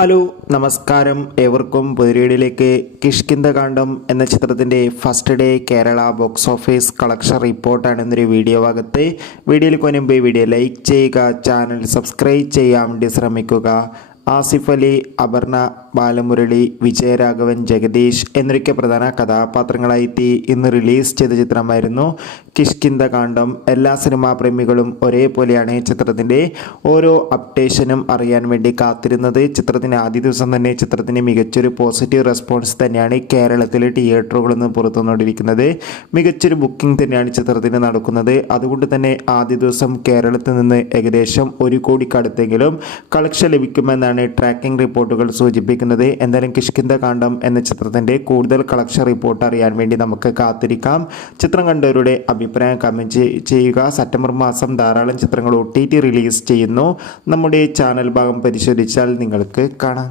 Hello നമസ്കാരം, ഏവർക്കും പുതിയൊരിയിലേക്ക് കിഷ്കിന്ധകാണ്ഡം എന്ന ചിത്രത്തിൻ്റെ first day Kerala box office collection റിപ്പോർട്ടാണ് എന്നൊരു വീഡിയോ ഭാഗത്ത്. വീഡിയോയിൽ കൊനുമ്പ് വീഡിയോ ലൈക്ക് ചെയ്യുക, ചാനൽ സബ്സ്ക്രൈബ് ചെയ്യാൻ വേണ്ടി ശ്രമിക്കുക. ആസിഫ് അലി, അപർണ, ബാലമുരളി, വിജയരാഘവൻ, ജഗദീഷ് എന്നൊക്കെ പ്രധാന കഥാപാത്രങ്ങളായി ഇന്ന് റിലീസ് ചെയ്ത ചിത്രമായിരുന്നു കിഷ്കിന്ധകാണ്ഡം. എല്ലാ സിനിമാ പ്രേമികളും ഒരേപോലെയാണ് ചിത്രത്തിൻ്റെ ഓരോ അപ്ഡേഷനും അറിയാൻ വേണ്ടി കാത്തിരുന്നത്. ചിത്രത്തിൻ്റെ ആദ്യ ദിവസം തന്നെ ചിത്രത്തിന് മികച്ചൊരു പോസിറ്റീവ് റെസ്പോൺസ് തന്നെയാണ് കേരളത്തിലെ തിയേറ്ററുകളിൽ നിന്ന് പുറത്തുവന്നുകൊണ്ടിരിക്കുന്നത്. മികച്ചൊരു ബുക്കിംഗ് തന്നെയാണ് ചിത്രത്തിന് നടക്കുന്നത്. അതുകൊണ്ട് തന്നെ ആദ്യ ദിവസം കേരളത്തിൽ നിന്ന് ഏകദേശം 1 കോടിക്കടുത്തെങ്കിലും കളക്ഷൻ ലഭിക്കുമെന്നാണ് ട്രാക്കിംഗ് റിപ്പോർട്ടുകൾ സൂചിപ്പിക്കുന്നത്. എന്തായാലും കിഷ്കിന്ധകാണ്ഡം എന്ന ചിത്രത്തിൻ്റെ കൂടുതൽ കളക്ഷൻ റിപ്പോർട്ട് അറിയാൻ വേണ്ടി നമുക്ക് കാത്തിരിക്കാം. ചിത്രം കണ്ടവരുടെ അഭിപ്രായം കമൻറ്റ് ചെയ്യുക. സെപ്റ്റംബർ മാസം ധാരാളം ചിത്രങ്ങൾ OTT റിലീസ് ചെയ്യുന്നു. നമ്മുടെ ചാനൽ ഭാഗം പരിശോധിച്ചാൽ നിങ്ങൾക്ക് കാണാം.